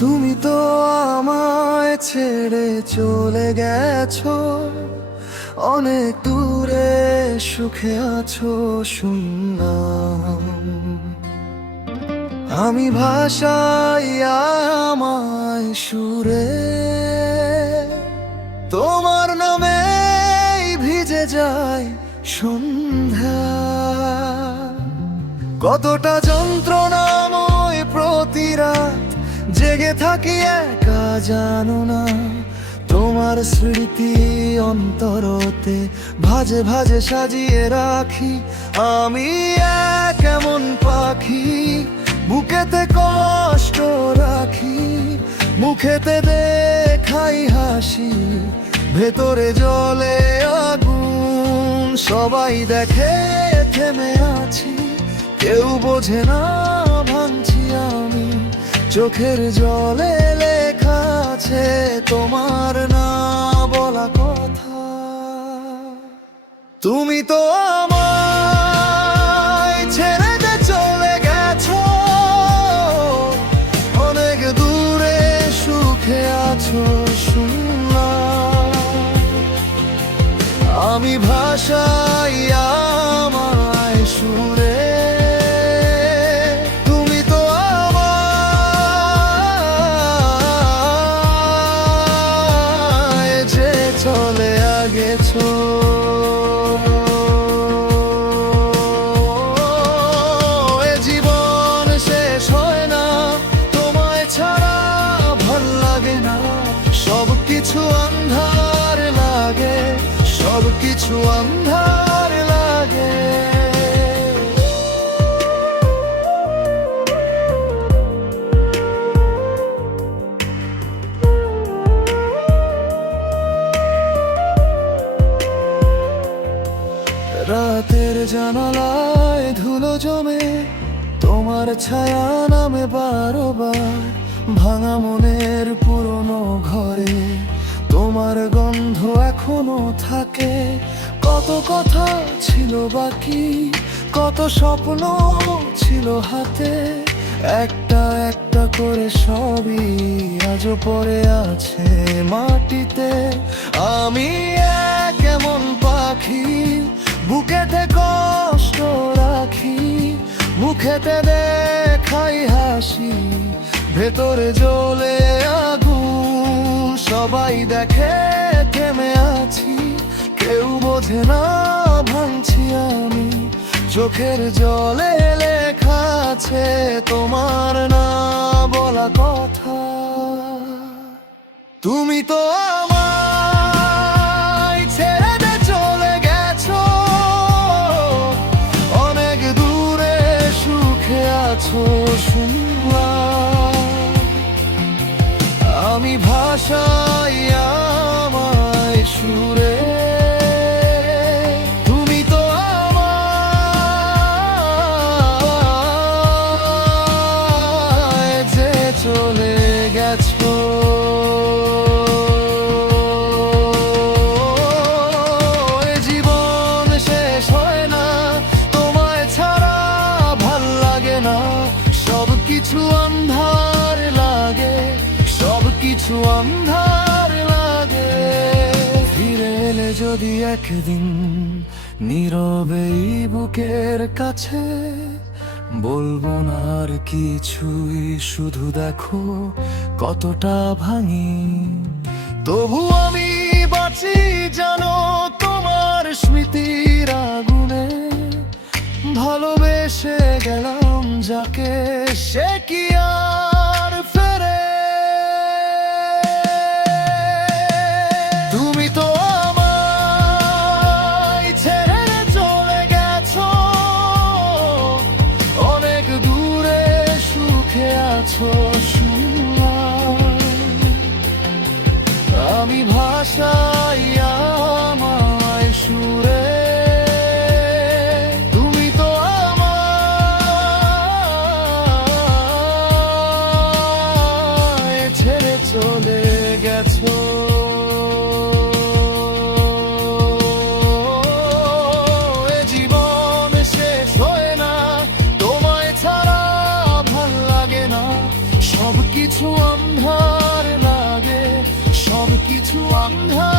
তুমি তো আমায় ছেড়ে চলে গেছো, অনেক দূরে সুখে আছো শুনলাম। আমি ভাষাই আমায় সুরে, তোমার নামে ভিজে যায় সন্ধ্যা। কতটা যন্ত্রণাময় প্রতি রাত জেগে থাকি একা, জানো না? তোমার স্মৃতি অন্তরতে ভাজে ভাজে সাজিয়ে রাখি। আমি এক এমন পাখি, বুকেতে কষ্ট রাখি, মুখেতে দেখাই হাসি, ভেতরে জ্বলে আগুন। সবাই দেখে থেমে আছি, কেউ বোঝে না ভাঙছি আমি। চোখের জলে লেখা আছে তোমার না বলা কথা। তুমি তো আমায় ছেড়ে চলে গেছো, অনেক দূরে সুখে আছো শুনলাম। আমি ভাষাই আমায় সুরে, চলে গেছো। এ জীবন শেষ হয় না, তোমায় ছাড়া ভাল লাগে না। সব কিছু অন্ধার লাগে, সব কিছু অন্ধার লাগে। রাতের জানালায় ধুলো জমে, তোমার ছায়া নামে বারবার। ভাঙা মনের পুরনো ঘরে তোমার গন্ধ এখনো থাকে। কত কথা ছিল বাকি, কত স্বপ্ন ছিল হাতে। একটা একটা করে সবই আজও পড়ে আছে মাটিতে। আমি এক এমন পাখি, বুকেতে কষ্ট রাখি, মুখেতে দেখাই হাসি, ভেতরে জ্বলে আগুন। সবাই দেখে থেমে আছি, কেউ বোঝে না ভাঙছি আমি। চোখের জলে লেখা আছে তোমার না বলা কথা। তুমি তো আমায় ছেড়ে চলে গেছো, অনেক দূরে সুখে আছো শুনলাম। আমি ভাষাই আমায় সুরে, তুমি তো আমায় যে চলে গেছো। এ জীবন শেষ হয় না, তোমায় ছাড়া ভাল লাগে না। সব কিছু অন্ধার লাগে, সব কিছু অন্ধার লাগে। ফিরে এলে যদি একদিন নীরবেই বুকের কাছে, বলবো না আর কিছুই, শুধু দেখো কতটা ভাঙি। তবু আমি বাঁচি জানো তোমার স্মৃতির আগুনে। ভালোবেসে গেলাম যাকে, সে কি আর ফেরে? তুমি তো আমায় ছেড়ে চলে গেছো, অনেক দূরে সুখে আছো শুনলাম। আমি ভাষাই আমায় সুরে, তুমি তো আমায় ছেড়ে চলে গেছো। এ জীবন শেষ হয় না, তোমায় ছাড়া ভাল লাগে না। সব কি কিছু অন্ধার লাগে, সব কিছু অন্ধার